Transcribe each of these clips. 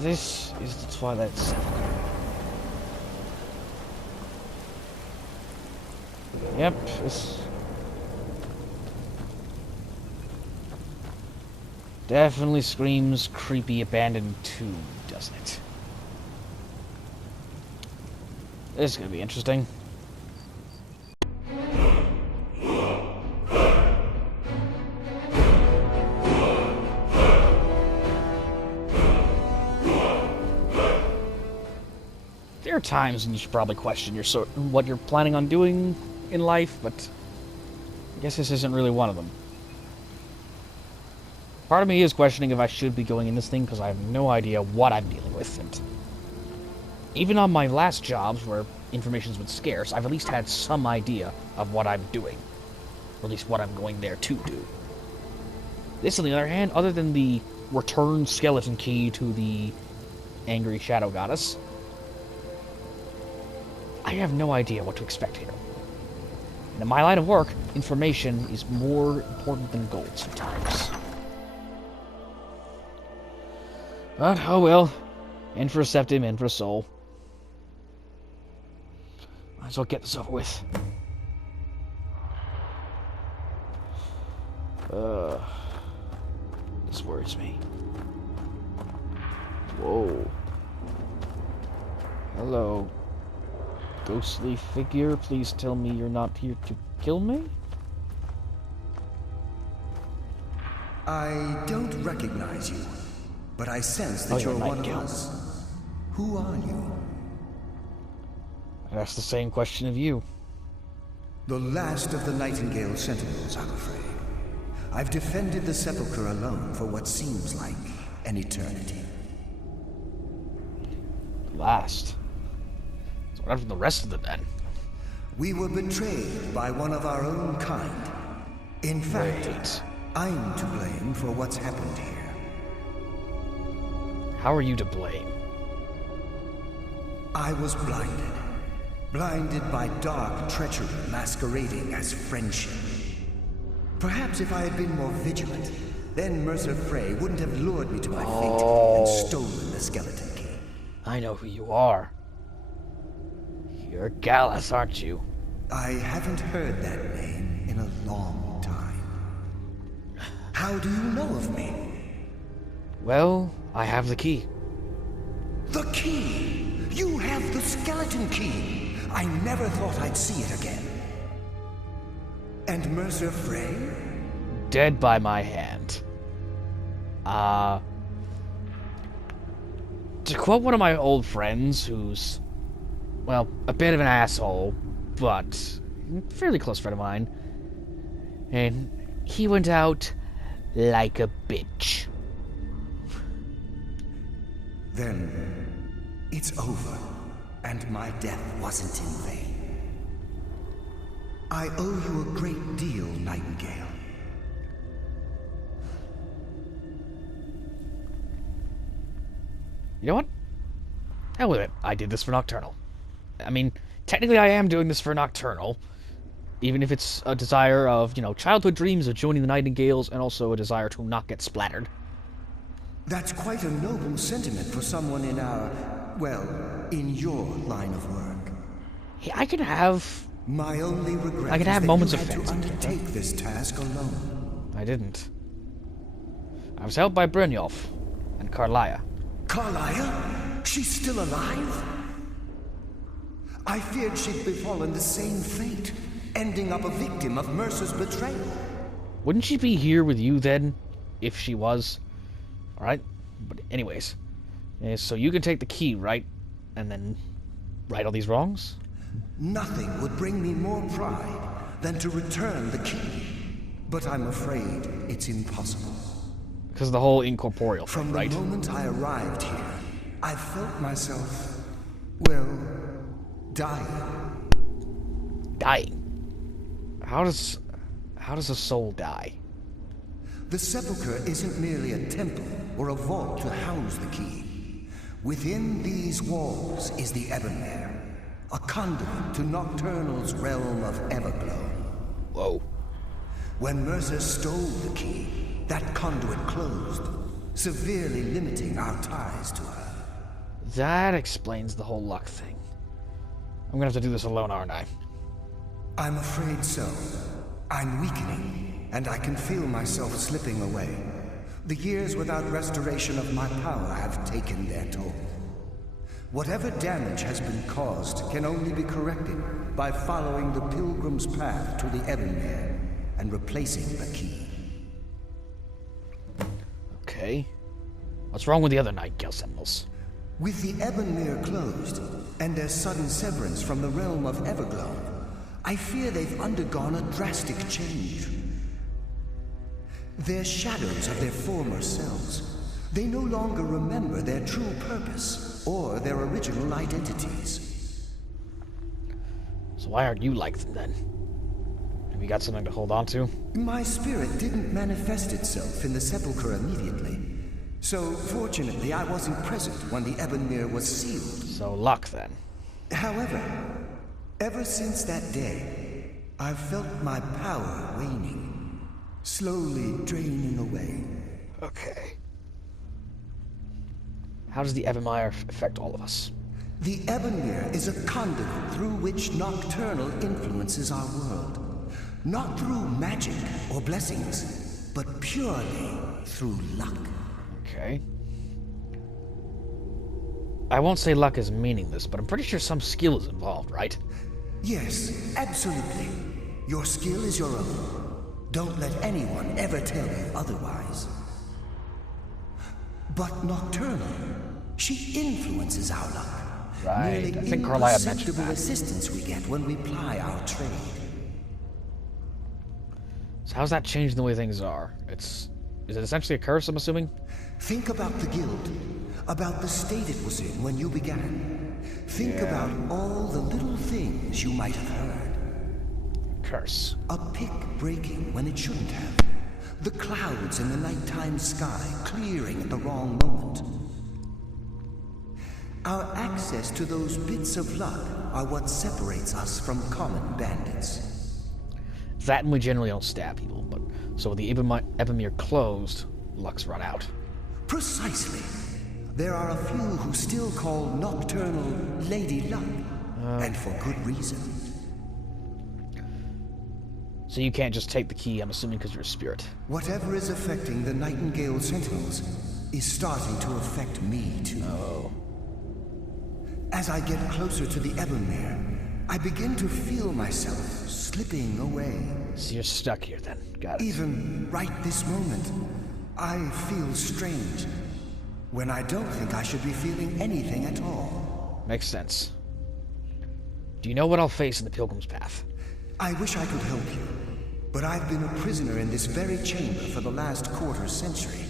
This is the Twilight Sepulchre. Yep, this... definitely screams creepy abandoned tomb, doesn't it? This is gonna be interesting. There are times when you should probably question what you're planning on doing in life, but I guess this isn't really one of them. Part of me is questioning if I should be going in this thing because I have no idea what I'm dealing with. And even on my last jobs where information's been scarce, I've at least had some idea of what I'm doing. Or at least what I'm going there to do. This, on the other hand, other than the return skeleton key to the angry shadow goddess, I have no idea what to expect here. And in my line of work, information is more important than gold sometimes. But, oh well. In for a septim, in for a soul. Might as well get this over with. This worries me. Whoa. Hello. Ghostly figure, please tell me you're not here to kill me? I don't recognize you, but I sense that you're one of Nightingale. us. Who are you? I'd ask the same question of you. The last of the Nightingale Sentinels, I'm afraid. I've defended the Sepulchre alone for what seems like an eternity. Last. So what happened to the rest of them then? We were betrayed by one of our own kind. In fact, Wait. I'm to blame for what's happened here. How are you to blame? I was blinded. Blinded by dark treachery masquerading as friendship. Perhaps if I had been more vigilant, then Mercer Frey wouldn't have lured me to my fate and stolen the skeleton key. I know who you are. You're Gallus, aren't you? I haven't heard that name in a long time. How do you know of me? Well, I have the key. The key! You have the skeleton key! I never thought I'd see it again. And Mercer Frey? Dead by my hand. To quote one of my old friends who's, well, a bit of an asshole, but a fairly close friend of mine, and he went out like a bitch. Then it's over, and my death wasn't in vain. I owe you a great deal, Nightingale. You know what? Hell with it. I did this for Nocturnal. I mean, technically I am doing this for Nocturnal, even if it's a desire of, childhood dreams of joining the Nightingales and also a desire to not get splattered. That's quite a noble sentiment for someone in in your line of work. Hey, I can have... My only regret I can is have that moments you of had to faith. undertake this task alone. I didn't. I was helped by Brynjolf and Carlia. Carlia? She's still alive? I feared she'd befallen the same fate, ending up a victim of Mercer's betrayal. Wouldn't she be here with you then, if she was? Alright, but anyways. So you can take the key, right? And then right all these wrongs? Nothing would bring me more pride than to return the key. But I'm afraid it's impossible. Because of the whole incorporeal thing, From right? the moment I arrived here, I felt myself, dying. Dying? How does a soul die? The Sepulchre isn't merely a temple or a vault to house the key. Within these walls is the Ebonmere, a conduit to Nocturnal's realm of Everglow. Whoa. When Mercer stole the key, that conduit closed, severely limiting our ties to her. That explains the whole luck thing. I'm gonna have to do this alone, aren't I? I'm afraid so. I'm weakening, and I can feel myself slipping away. The years without restoration of my power have taken their toll. Whatever damage has been caused can only be corrected by following the pilgrim's path to the Ebonmere and replacing the key. Okay. What's wrong with the other Nightingale Sentinels? With the Ebonmere closed, and their sudden severance from the realm of Everglow, I fear they've undergone a drastic change. They're shadows of their former selves. They no longer remember their true purpose or their original identities. So why aren't you like them then? Have you got something to hold on to? My spirit didn't manifest itself in the sepulchre immediately. So, fortunately, I wasn't present when the Ebonmere was sealed. So luck then. However, ever since that day, I've felt my power waning, slowly draining away. Okay. How does the Ebonmere affect all of us? The Ebonmere is a conduit through which Nocturnal influences our world. Not through magic or blessings, but purely through luck. Okay. I won't say luck is meaningless, but I'm pretty sure some skill is involved, right? Yes, absolutely. Your skill is your own. Don't let anyone ever tell you otherwise. But Nocturnal, she influences our luck. Right, Nearly I think Carlisle mentioned imperceptible that. assistance we get when we ply our trade. So how's that changing the way things are? Is it essentially a curse, I'm assuming? Think about the guild, about the state it was in when you began. Think about all the little things you might have heard. Curse. A pick breaking when it shouldn't have. The clouds in the nighttime sky clearing at the wrong moment. Our access to those bits of luck are what separates us from common bandits. That and we generally don't stab people, but so with the Ebonmere closed, luck's run out. Precisely. There are a few who still call Nocturnal Lady Luck, and for good reason. So you can't just take the key, I'm assuming, because you're a spirit. Whatever is affecting the Nightingale Sentinels is starting to affect me too. Oh. As I get closer to the Ebonmere, I begin to feel myself slipping away. So you're stuck here then. Got it. Even right this moment, I feel strange, when I don't think I should be feeling anything at all. Makes sense. Do you know what I'll face in the Pilgrim's Path? I wish I could help you, but I've been a prisoner in this very chamber for the last quarter century.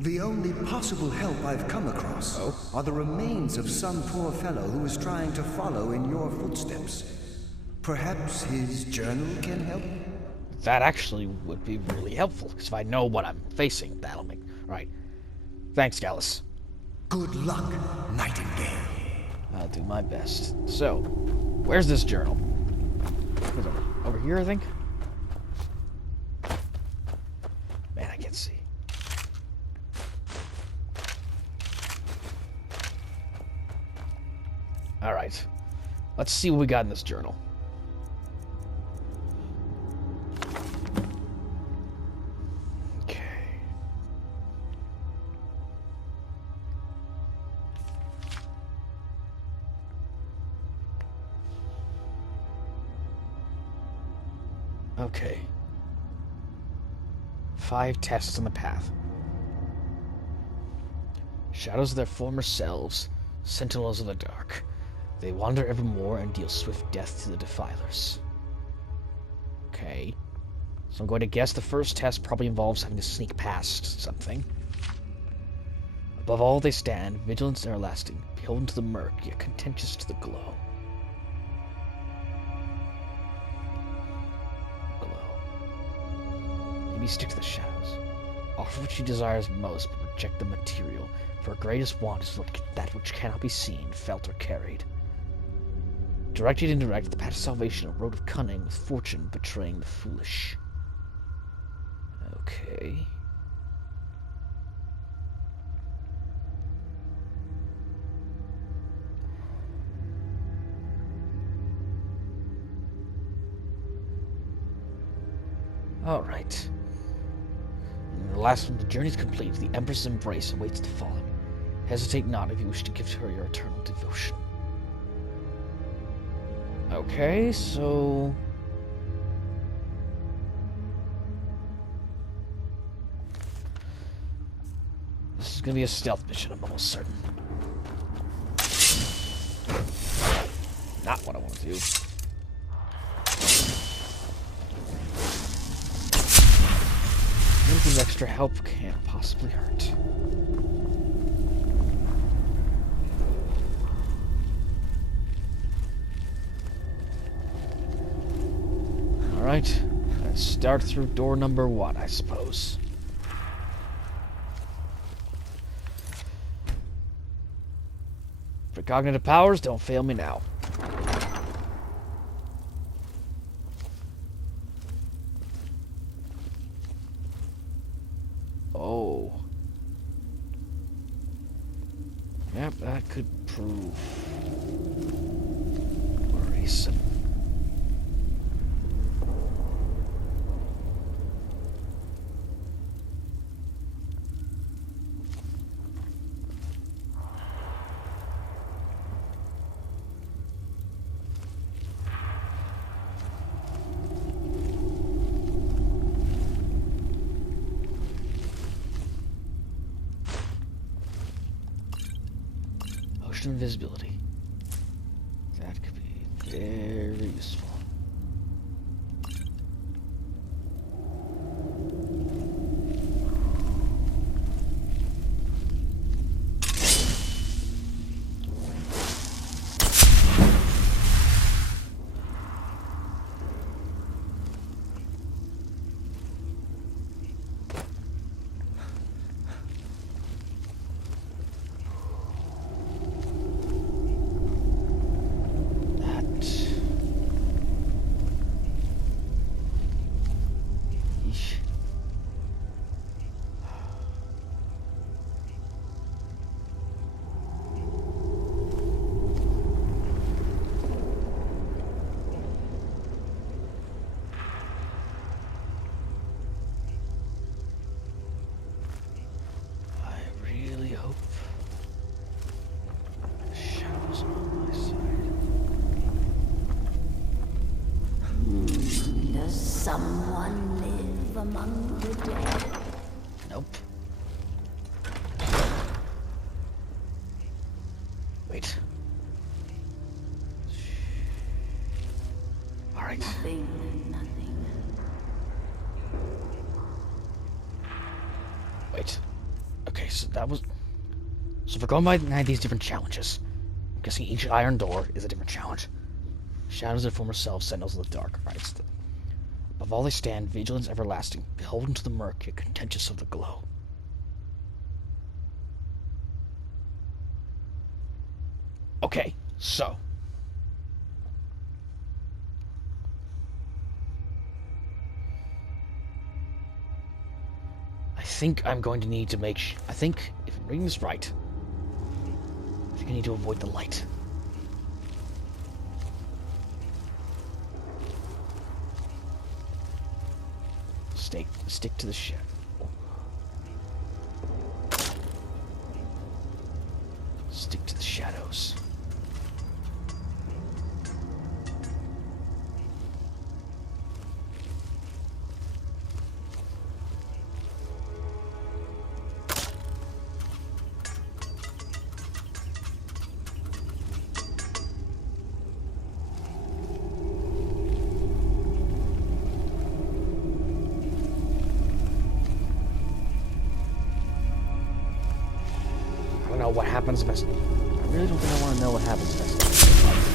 The only possible help I've come across are the remains of some poor fellow who is trying to follow in your footsteps. Perhaps his journal can help? That actually would be really helpful, because if I know what I'm facing, that'll make... Right. Thanks, Gallus. Good luck, Nightingale. I'll do my best. So, where's this journal? It's over here, I think? Man, I can't see. Alright. Let's see what we got in this journal. Okay. Okay. 5 tests on the path. Shadows of their former selves, sentinels of the dark. They wander evermore and deal swift death to the defilers. Okay. So I'm going to guess the first test probably involves having to sneak past something. Above all they stand, vigilance everlasting, beholden to the murk, yet contentious to the glow. Maybe stick to the shadows. Offer what she desires most, but reject the material, for her greatest want is that which cannot be seen, felt, or carried. Direct yet indirect, the path of salvation, a road of cunning, with fortune betraying the foolish. Okay. Alright. The last one, the journey's complete. The Empress' embrace awaits the fallen. Hesitate not if you wish to give her your eternal devotion. Okay, so... this is gonna be a stealth mission, I'm almost certain. Not what I want to do. Anything extra help can't possibly hurt. Alright, let's start through door number 1, I suppose. Precognitive powers, don't fail me now. Oh. Yep, that could prove worrisome. Invisibility. That could be very useful. Someone live among the dead? Nope. Wait. Alright. Nothing. Wait. Okay, so that was... so if we're going by these different challenges, I'm guessing each iron door is a different challenge. Shadows of their former selves, sentinels of the dark. Right. Above all they stand, vigilance everlasting, beholden to the murk, yet contentious of the glow. Okay, so... I think I'm going to need to make... I think, if I'm reading this right, I think I need to avoid the light. Stick to the ship. Stick to the shadows. What happens if I really don't think I want to know what happens if I start.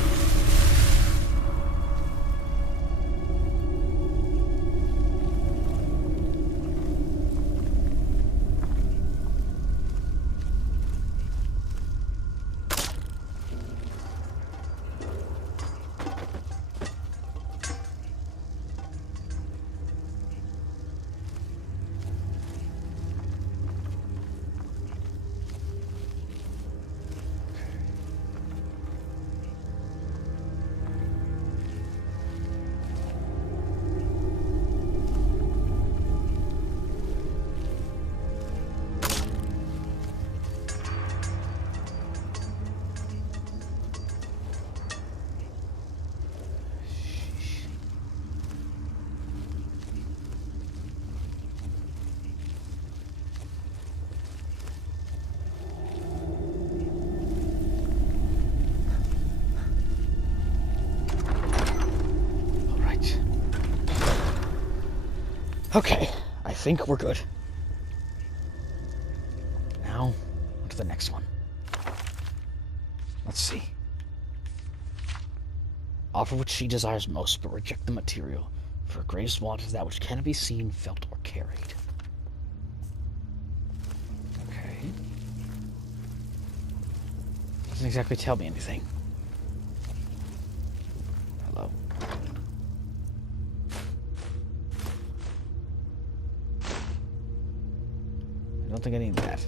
Okay, I think we're good. Now, on to the next one. Let's see. Offer which she desires most, but reject the material. For her greatest want is that which cannot be seen, felt, or carried. Okay. Doesn't exactly tell me anything. Hello. I don't think I need that.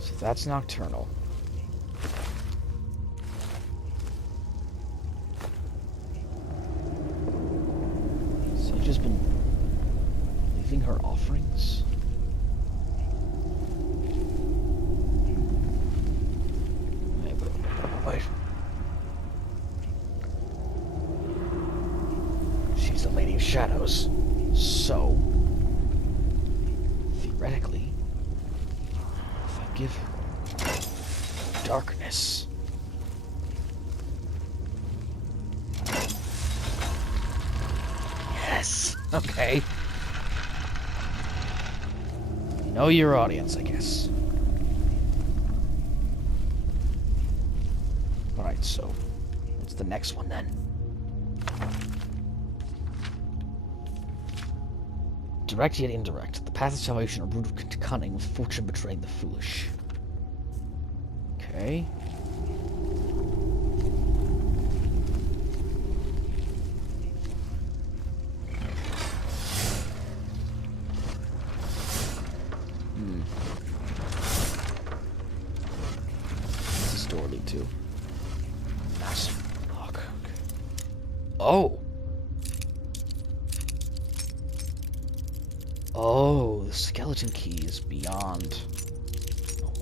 So that's Nocturnal. Sage's been leaving her offerings? Wait. She's the Lady of Shadows. So, theoretically, if I give her darkness... Yes! Okay. Know your audience, I guess. Alright, so, what's the next one then? Direct yet indirect. The path of salvation are rooted to cunning, with fortune betraying the foolish. Okay. What's this door lead to? Massive lock. Okay. Oh! Oh, the skeleton key is beyond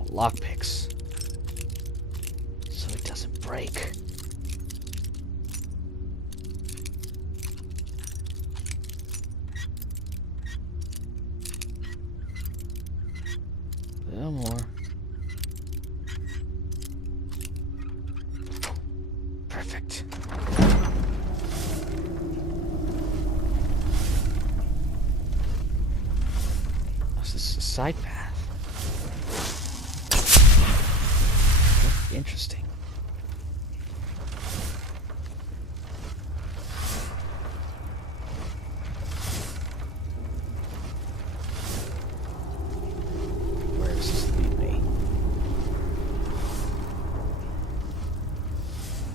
lockpicks, so it doesn't break. A little more. Perfect. Side path. Interesting. Where does this lead me?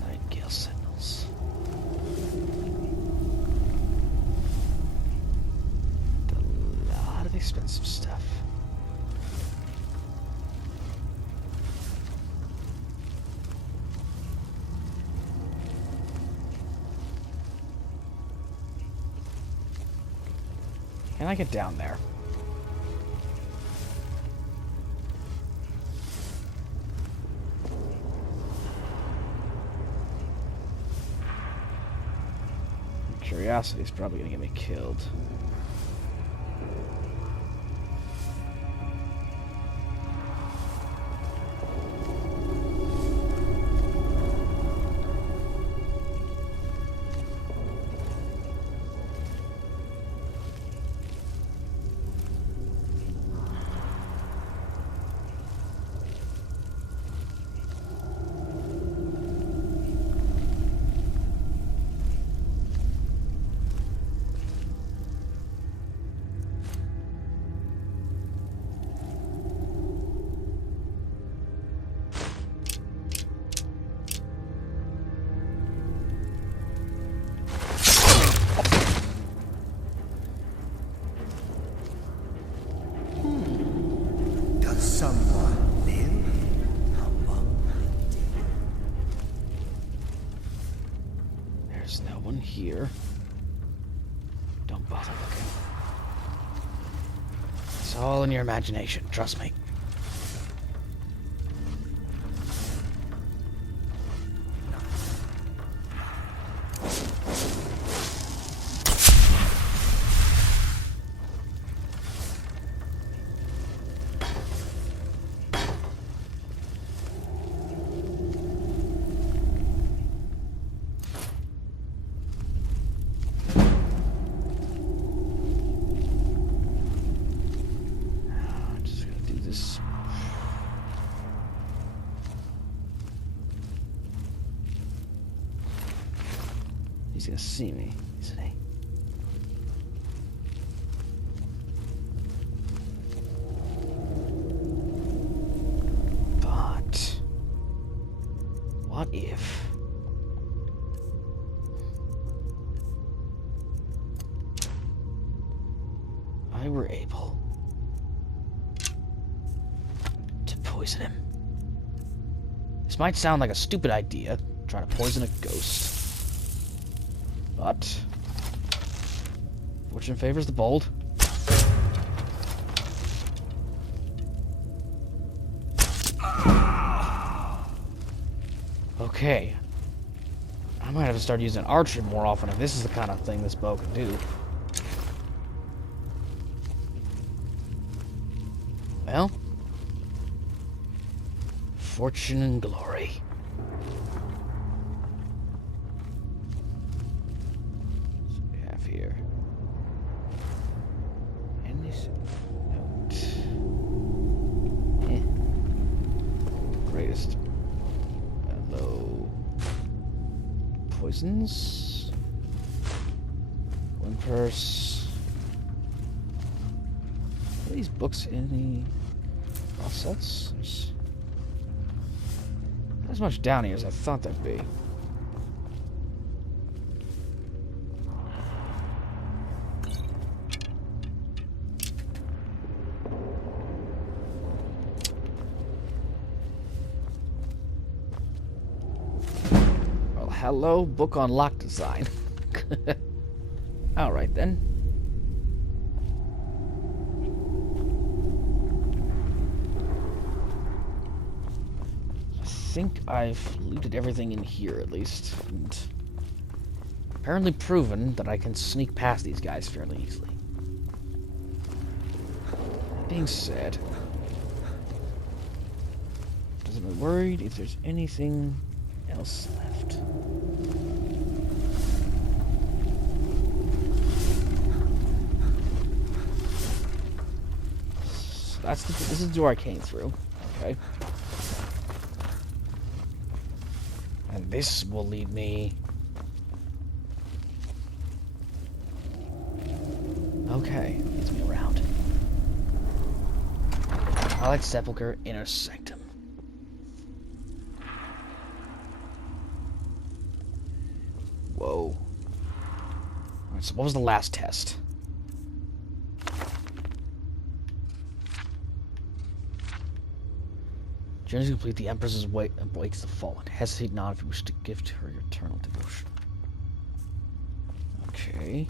Nightingale signals. A lot of expensive stuff. Can I get down there? Curiosity is probably gonna get me killed. Someone live? How long will it take? There's no one here. Don't bother looking. It's all in your imagination, trust me. He's gonna see me, isn't he? But what if I were able to poison him? This might sound like a stupid idea, trying to poison a ghost. But fortune favors the bold. Okay. I might have to start using archery more often if this is the kind of thing this bow can do. Well, fortune and glory. Here. And this note. Greatest. Hello. Poisons. One purse. Are these books in the offsets? There's not as much down here as I thought there'd be. Hello, book on lock design. Alright then. I think I've looted everything in here at least. And apparently proven that I can sneak past these guys fairly easily. That being said, doesn't be worried if there's anything else left. So this is the door I came through. Okay. And this will lead me. Okay, leads me around. Twilight Sepulchre, Inner Sanctum. Whoa. Alright, so what was the last test? Journey to complete the Empress's Wakes the Fallen. Hesitate not if you wish to give to her your eternal devotion. Okay.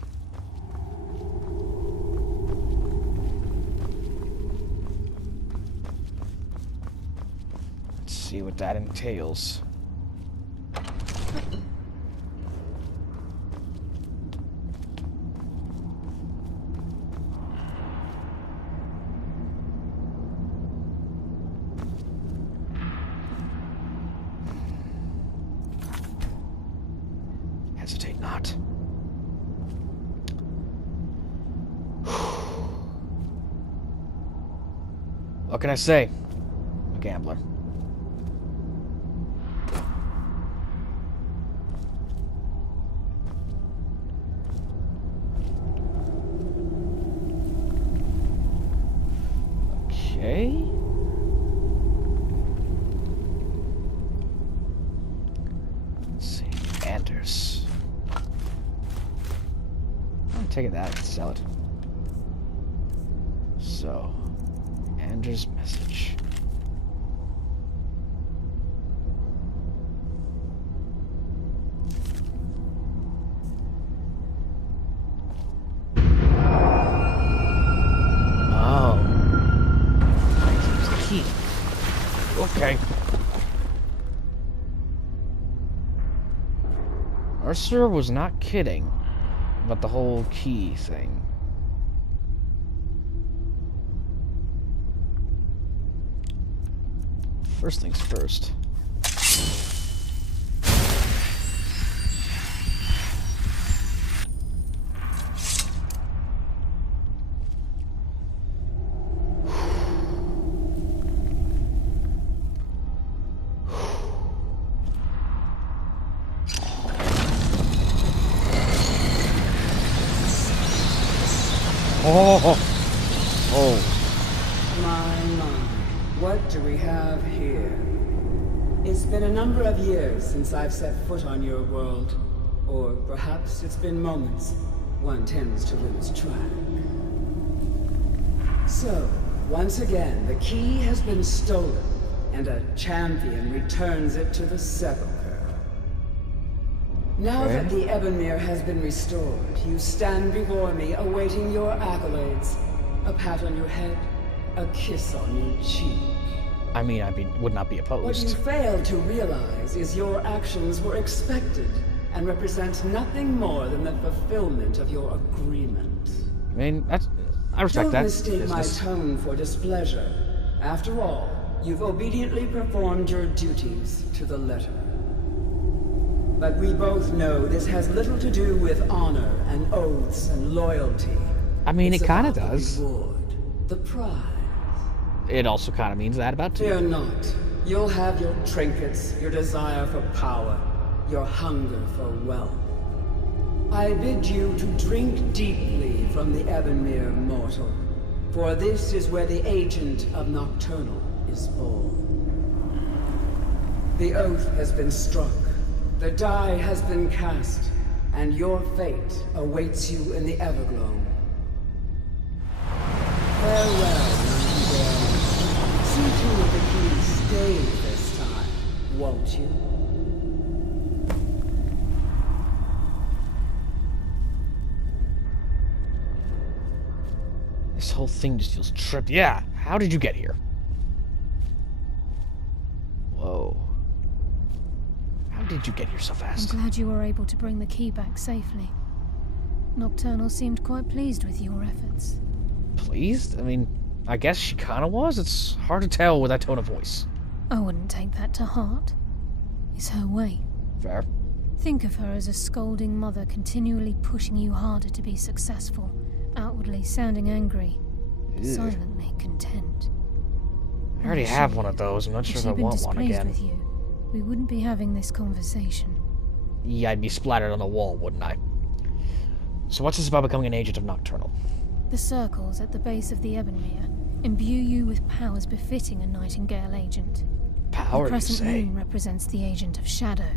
Let's see what that entails. Hesitate not. What can I say? I'm a gambler. Okay. Let's see. Anders. I'm taking that and sell it. So, Anders' message. Oh. Use the key. Okay. Mercer was not kidding about the whole key thing. First things first. Oh. Oh. My. What do we have here? It's been a number of years since I've set foot on your world. Or perhaps it's been moments. One tends to lose track. So, once again, the key has been stolen, and a champion returns it to the sepulchre. Now that the Ebonmere has been restored, you stand before me awaiting your accolades. A pat on your head, a kiss on your cheek. I mean, would not be opposed. What you failed to realize is your actions were expected and represent nothing more than the fulfillment of your agreement. I mean, I respect that. Don't mistake my tone for displeasure. After all, you've obediently performed your duties to the letter. But we both know this has little to do with honor and oaths and loyalty. I mean, It's it kind of about does. The reward, the prize. It also kind of means that about too. Fear not. You'll have your trinkets, your desire for power, your hunger for wealth. I bid you to drink deeply from the Ebonmere mortal, for this is where the agent of Nocturnal is born. The oath has been struck, the die has been cast, and your fate awaits you in the Everglow. Farewell, Nightingale. See to it the keys stay this time, won't you? This whole thing just feels trippy. Yeah, how did you get here? Whoa. How did you get here so fast? I'm glad you were able to bring the key back safely. Nocturnal seemed quite pleased with your efforts. Pleased? I mean, I guess she kind of was. It's hard to tell with that tone of voice. I wouldn't take that to heart. It's her way. Fair. Think of her as a scolding mother continually pushing you harder to be successful, outwardly sounding angry, silently content. I already have one of those. I'm not sure if I want one again. With you, we wouldn't be having this conversation. Yeah, I'd be splattered on the wall, wouldn't I? So what's this about becoming an agent of Nocturnal? The circles at the base of the Ebonmere imbue you with powers befitting a Nightingale agent. Power, the crescent you say? moon represents the agent of shadow,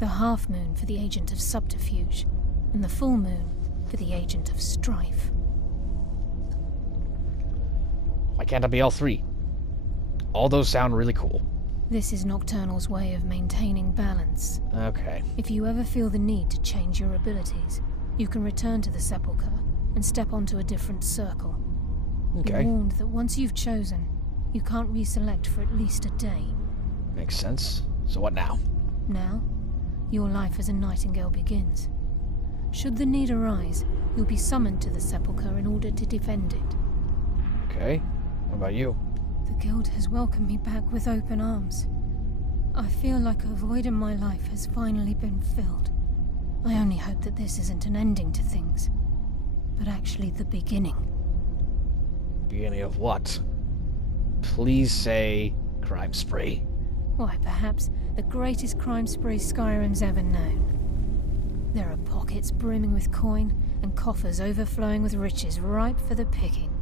the half moon for the agent of subterfuge, and the full moon for the agent of strife. Why can't I be all three? All those sound really cool. This is Nocturnal's way of maintaining balance. Okay. If you ever feel the need to change your abilities, you can return to the sepulchre and step onto a different circle. Okay. Be warned that once you've chosen, you can't reselect for at least a day. Makes sense. So what now? Now, your life as a Nightingale begins. Should the need arise, you'll be summoned to the sepulchre in order to defend it. Okay. What about you? The Guild has welcomed me back with open arms. I feel like a void in my life has finally been filled. I only hope that this isn't an ending to things, but actually the beginning. Beginning of what? Please say crime spree. Why, perhaps the greatest crime spree Skyrim's ever known. There are pockets brimming with coin and coffers overflowing with riches ripe for the picking.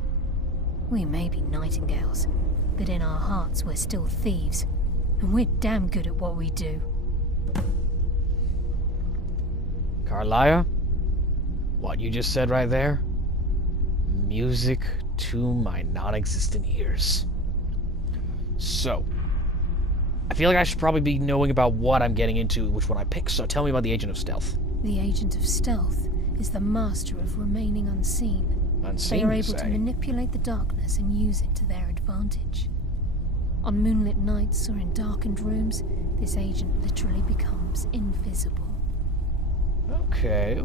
We may be Nightingales, but in our hearts we're still thieves, and we're damn good at what we do. Carlia? What you just said right there? Music to my non-existent ears. So, I feel like I should probably be knowing about what I'm getting into, which one I pick, so tell me about the Agent of Stealth. The Agent of Stealth is the master of remaining unseen. Unseen, they are able to manipulate the darkness and use it to their advantage. On moonlit nights or in darkened rooms, this agent literally becomes invisible. Okay.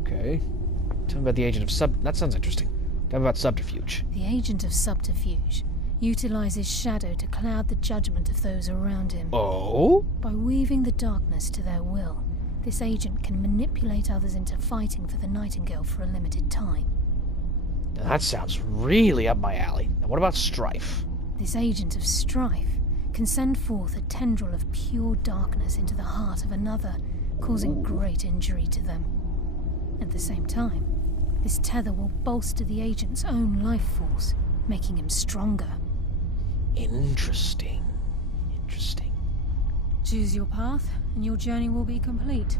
Tell me about the Agent of That sounds interesting. Tell me about Subterfuge. The Agent of Subterfuge utilizes shadow to cloud the judgment of those around him. Oh? By weaving the darkness to their will, this agent can manipulate others into fighting for the Nightingale for a limited time. Now that sounds really up my alley. Now what about Strife? This Agent of Strife can send forth a tendril of pure darkness into the heart of another, causing great injury to them. At the same time, This tether will bolster the agent's own life force, making him stronger. Interesting. Interesting. Choose your path, and your journey will be complete.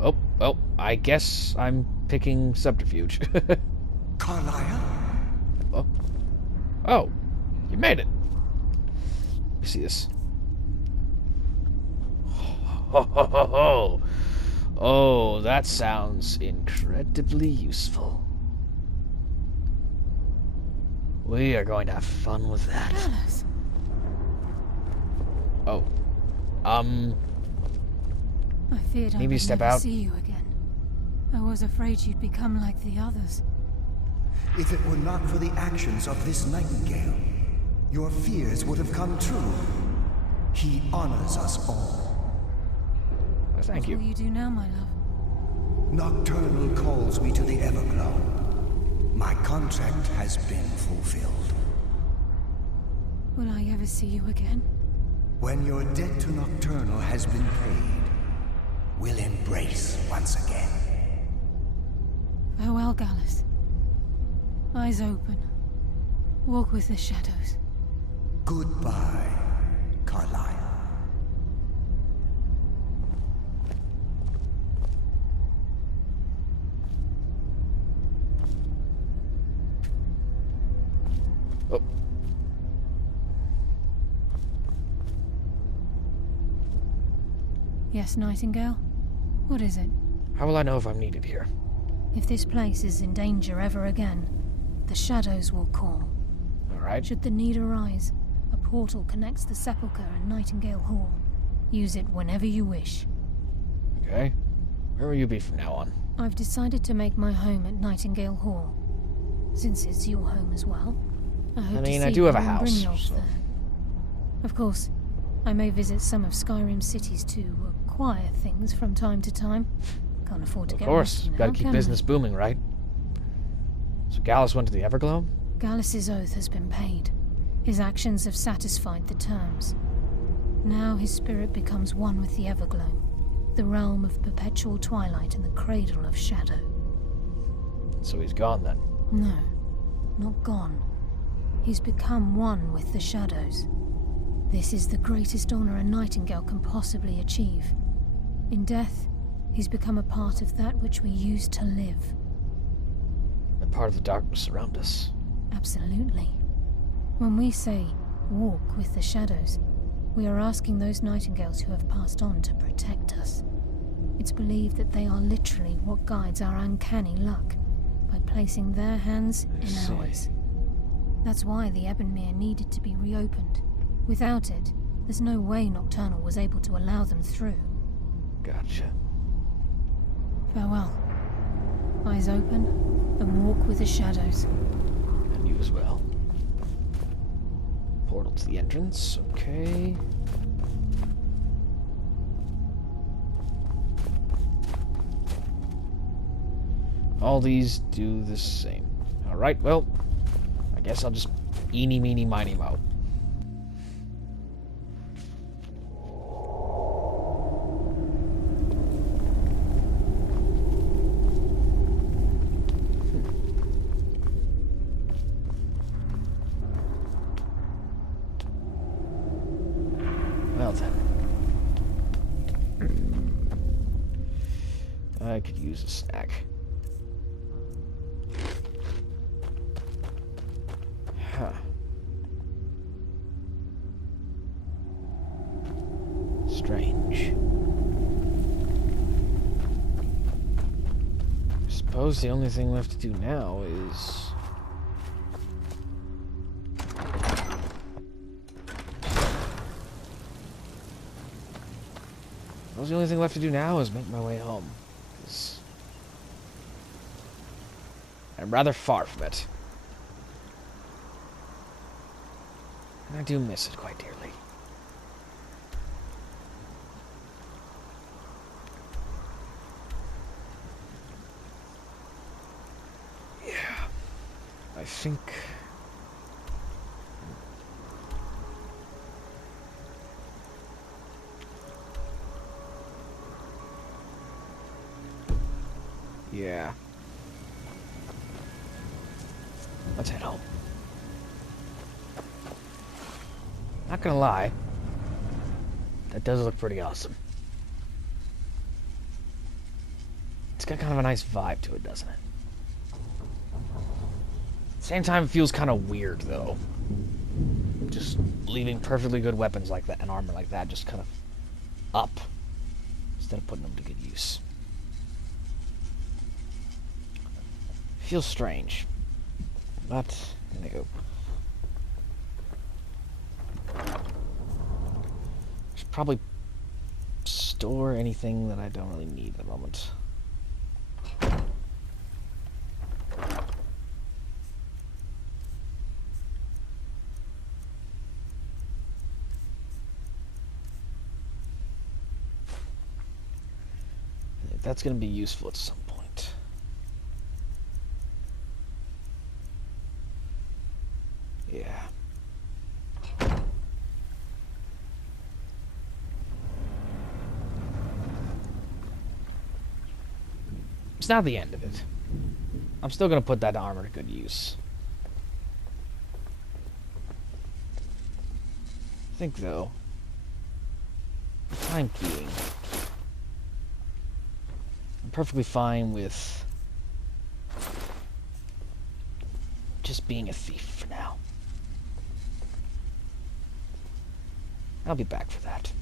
Oh, well, I guess I'm picking subterfuge. Carlisle? Oh. Oh, you made it. Let me see this. Oh, that sounds incredibly useful. We are going to have fun with that. Gallus. Oh. I feared I Maybe would step never out. see you again. I was afraid you'd become like the others. If it were not for the actions of this Nightingale, your fears would have come true. He honors us all. Thank What will you. you do now, my love? Nocturnal calls me to the Everglow. My contract has been fulfilled. Will I ever see you again? When your debt to Nocturnal has been paid, we'll embrace once again. Farewell, Gallus. Eyes open. Walk with the shadows. Goodbye, Carlisle. Oh. Yes, Nightingale? What is it? How will I know if I'm needed here? If this place is in danger ever again, the shadows will call. Alright. Should the need arise, a portal connects the Sepulchre and Nightingale Hall. Use it whenever you wish. Okay. Where will you be from now on? I've decided to make my home at Nightingale Hall. Since it's your home as well, I hope to I see do have a you and house, Brynjolf so... there. Of course, I may visit some of Skyrim's cities to acquire things from time to time. Can't afford to Of get course. rusty now, Gotta keep can business we? booming, right? So Gallus went to the Everglow? Gallus's oath has been paid. His actions have satisfied the terms. Now his spirit becomes one with the Everglow, the realm of perpetual twilight and the cradle of shadow. So he's gone then. No, not gone. He's become one with the shadows. This is the greatest honor a Nightingale can possibly achieve. In death, he's become a part of that which we used to live. A part of the darkness around us. Absolutely. When we say, walk with the shadows, we are asking those Nightingales who have passed on to protect us. It's believed that they are literally what guides our uncanny luck, by placing their hands in ours. That's why the Ebonmere needed to be reopened. Without it, there's no way Nocturnal was able to allow them through. Gotcha. Farewell. Eyes open, and walk with the shadows. And you as well. Portal to the entrance, okay. All these do the same. Alright, well, I guess I'll just eeny, meeny, miny, moe. Well then. I could use a snack. Huh. Strange. I suppose the only thing left to do now is... The only thing left to do now is make my way home. 'Cause I'm rather far from it. And I do miss it quite dearly. Yeah. I think... Yeah. Let's head home. Not gonna lie. That does look pretty awesome. It's got kind of a nice vibe to it, doesn't it? Same time, it feels kind of weird, though. Just leaving perfectly good weapons like that and armor like that just kind of up instead of putting them to good use. Feels strange, but there you go. Should probably store anything that I don't really need at the moment. That's going to be useful at some point. Yeah. It's not the end of it. I'm still going to put that armor to good use. I think, though, for time being, I'm perfectly fine with just being a thief for now. I'll be back for that.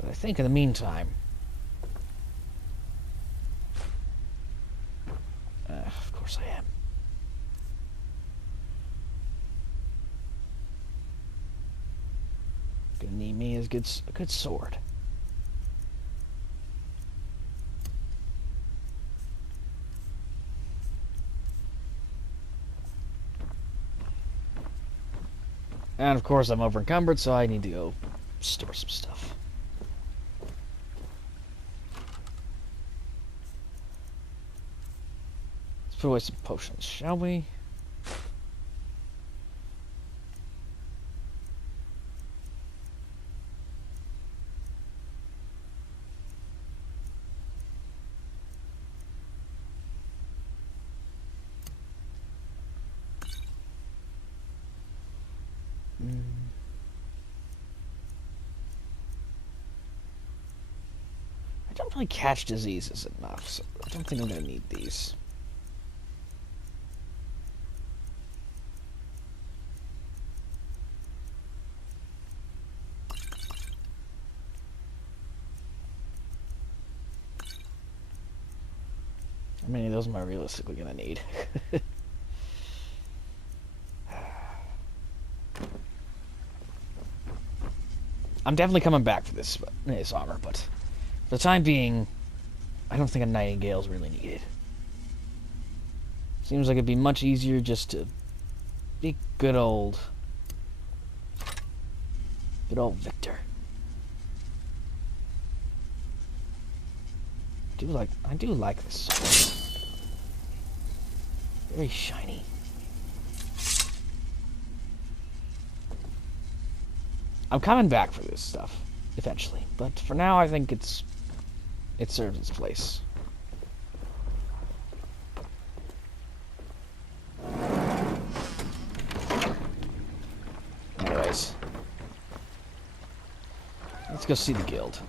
But I think in the meantime, of course I am. Gonna need me a good sword. And of course I'm over encumbered, so I need to go store some stuff. Let's put away some potions, shall we? I don't really catch diseases enough, so I don't think I'm going to need these. How many of those am I realistically going to need? I'm definitely coming back for this armor, but for the time being, I don't think a Nightingale is really needed. Seems like it'd be much easier just to be good old Victor. I do like this sword. Very shiny. I'm coming back for this stuff eventually, but for now I think it serves its place. Anyways, let's go see the guild.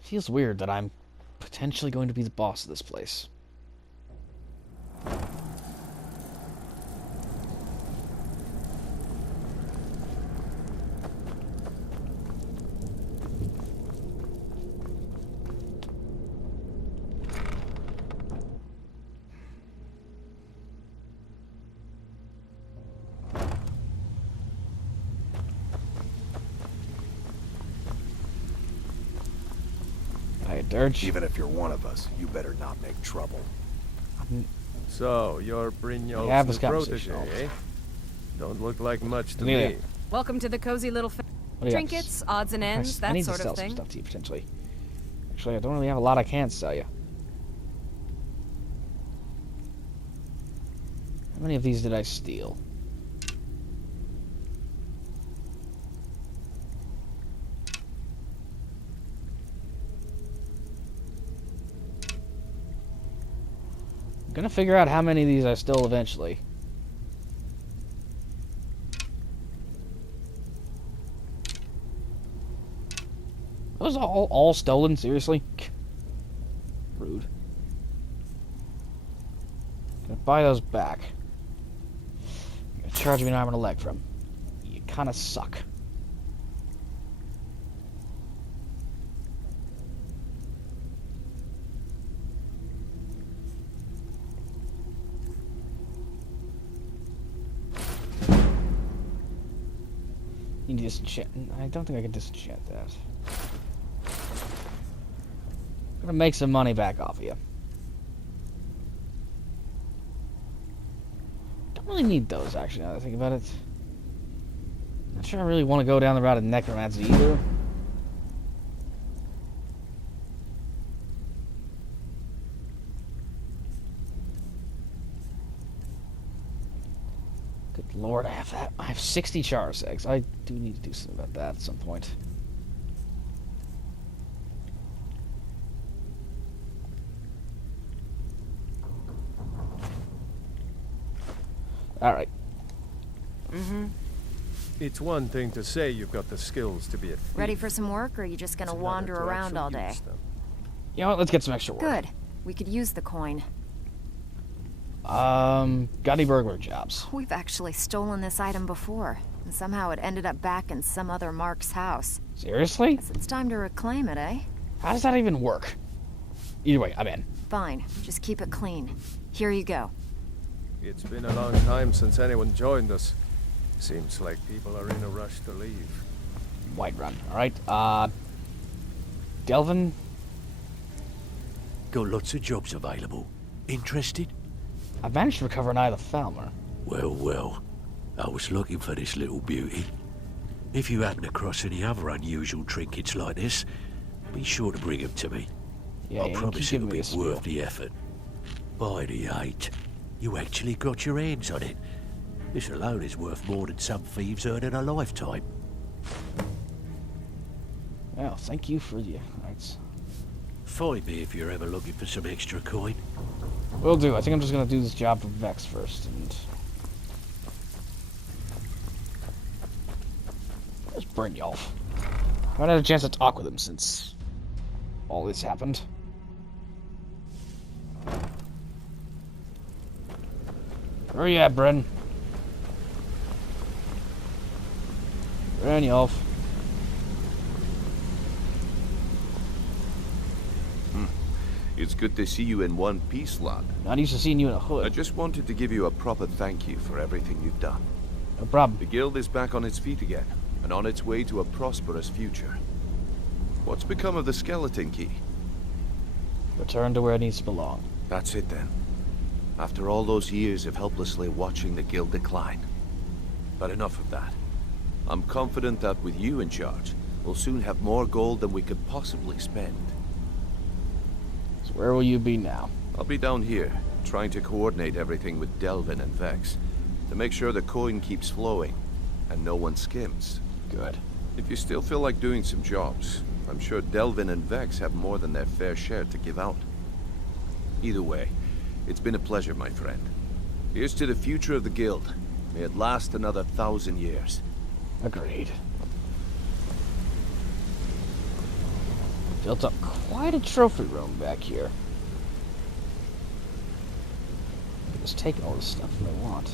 Feels weird that I'm potentially going to be the boss of this place. Dirge. Even if you're one of us, you better not make trouble. So, you're Brynjolf's have this new conversation. protege, eh? Don't look like much to Amelia. me. Welcome to the cozy little What do you got? trinkets, odds and ends, I that need sort to sell of thing. some stuff to you, potentially. Actually, I don't really have a lot I can sell you. How many of these did I steal? I'm gonna figure out how many of these I stole eventually. Those all stolen? Seriously? Rude. Gonna buy those back. You're gonna charge me an arm and a leg for them. You kinda suck. You need to disenchant. I don't think I can disenchant that. I'm gonna make some money back off of you. Don't really need those, actually, now that I think about it. Not sure I really want to go down the route of necromancy either. Good lord, I have 60 Charis eggs. I do need to do something about that at some point. Alright. It's one thing to say you've got the skills to be a thief. Ready for some work, or are you just gonna It's wander another to around actually all day? use them. You know what, let's get some extra work. Good. We could use the coin. Got any burglar jobs? We've actually stolen this item before, and somehow it ended up back in some other Mark's house. Seriously? Guess it's time to reclaim it, eh? How does that even work? Either way, I'm in. Fine. Just keep it clean. Here you go. It's been a long time since anyone joined us. Seems like people are in a rush to leave. Whiterun, alright. Delvin? Got lots of jobs available. Interested? I've managed to recover an eye of the Falmer. Well, well. I was looking for this little beauty. If you happen across any other unusual trinkets like this, be sure to bring them to me. Yeah, I promise keep it'll giving me be a spiel. worth the effort. By the 8, you actually got your hands on it. This alone is worth more than some thieves earn in a lifetime. Well, thank you for the rights. Find me if you're ever looking for some extra coin. Will do. I think I'm just gonna do this job for Vex first, and... Where's Brynjolf? I haven't had a chance to talk with him since all this happened. Where are you at, Bryn? Brynjolf. It's good to see you in one piece, lad. Not used to seeing you in a hood. I just wanted to give you a proper thank you for everything you've done. No problem. The guild is back on its feet again, and on its way to a prosperous future. What's become of the skeleton key? Return to where it needs to belong. That's it then. After all those years of helplessly watching the guild decline. But enough of that. I'm confident that with you in charge, we'll soon have more gold than we could possibly spend. So where will you be now? I'll be down here, trying to coordinate everything with Delvin and Vex, to make sure the coin keeps flowing, and no one skims. Good. If you still feel like doing some jobs, I'm sure Delvin and Vex have more than their fair share to give out. Either way, it's been a pleasure, my friend. Here's to the future of the guild. May it last another 1,000 years. Agreed. Built up quite a trophy room back here. Just take all this stuff that I want.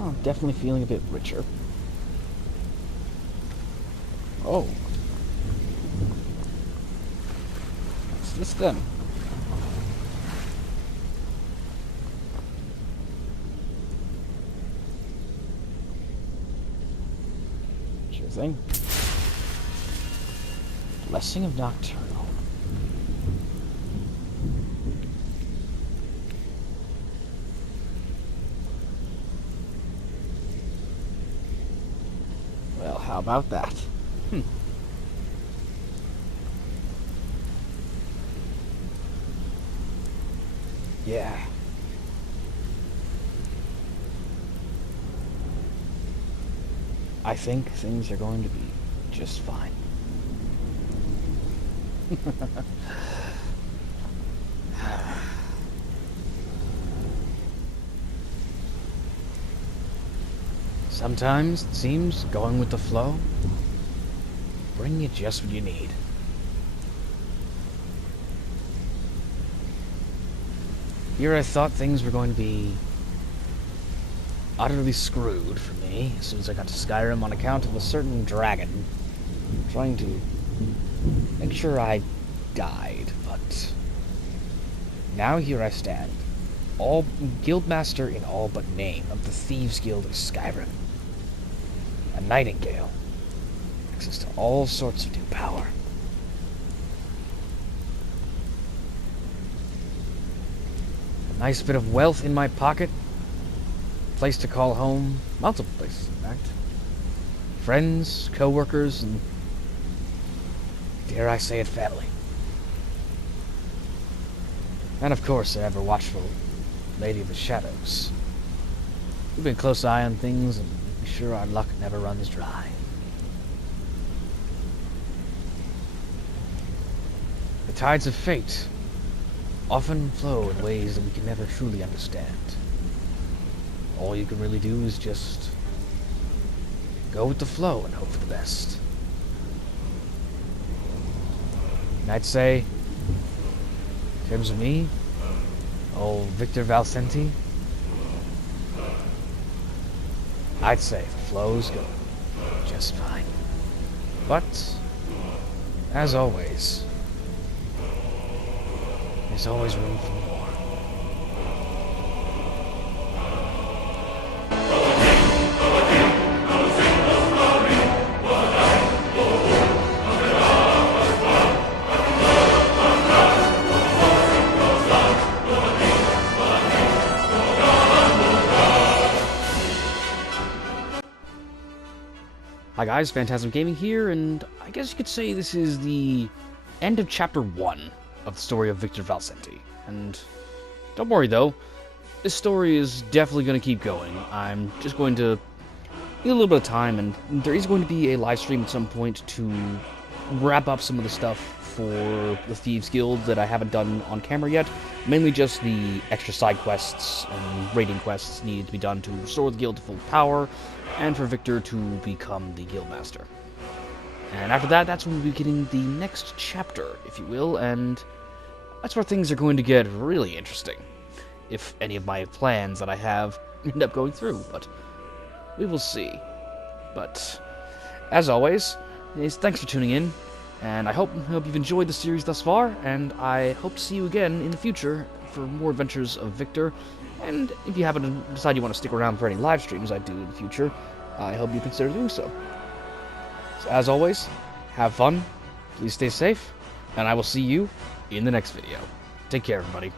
Oh, I'm definitely feeling a bit richer. Oh. What's this then? Sure thing. Blessing of Nocturnal. Well, how about that? Yeah. I think things are going to be just fine. Sometimes it seems going with the flow bring you just what you need. Here I thought things were going to be utterly screwed for me as soon as I got to Skyrim on account of a certain dragon trying to make sure I died, but now here I stand, all guildmaster in all but name of the Thieves Guild of Skyrim, a Nightingale, access to all sorts of new power. A nice bit of wealth in my pocket, place to call home, multiple places in fact, friends, co-workers, and dare I say it, family. And of course, an ever-watchful Lady of the Shadows. Keeping a close eye on things and be sure our luck never runs dry. The tides of fate often flow in ways that we can never truly understand. All you can really do is just go with the flow and hope for the best. And I'd say, in terms of me, old Victor Valscienti, I'd say the flow's going just fine. But, as always, there's always room for more. Hi guys, Phantasm Gaming here, and I guess you could say this is the end of Chapter 1 of the story of Victor Valscienti. And don't worry though, this story is definitely going to keep going. I'm just going to need a little bit of time, and there is going to be a live stream at some point to wrap up some of the stuff for the Thieves Guild that I haven't done on camera yet. Mainly just the extra side quests and raiding quests needed to be done to restore the guild to full power, and for Victor to become the guildmaster. And after that, that's when we'll be getting the next chapter, if you will, and that's where things are going to get really interesting. If any of my plans that I have end up going through, but we will see. But, as always, thanks for tuning in, and I hope you've enjoyed the series thus far, and I hope to see you again in the future for more adventures of Victor. And if you happen to decide you want to stick around for any live streams I do in the future, I hope you consider doing so. So as always, have fun, please stay safe, and I will see you in the next video. Take care, everybody.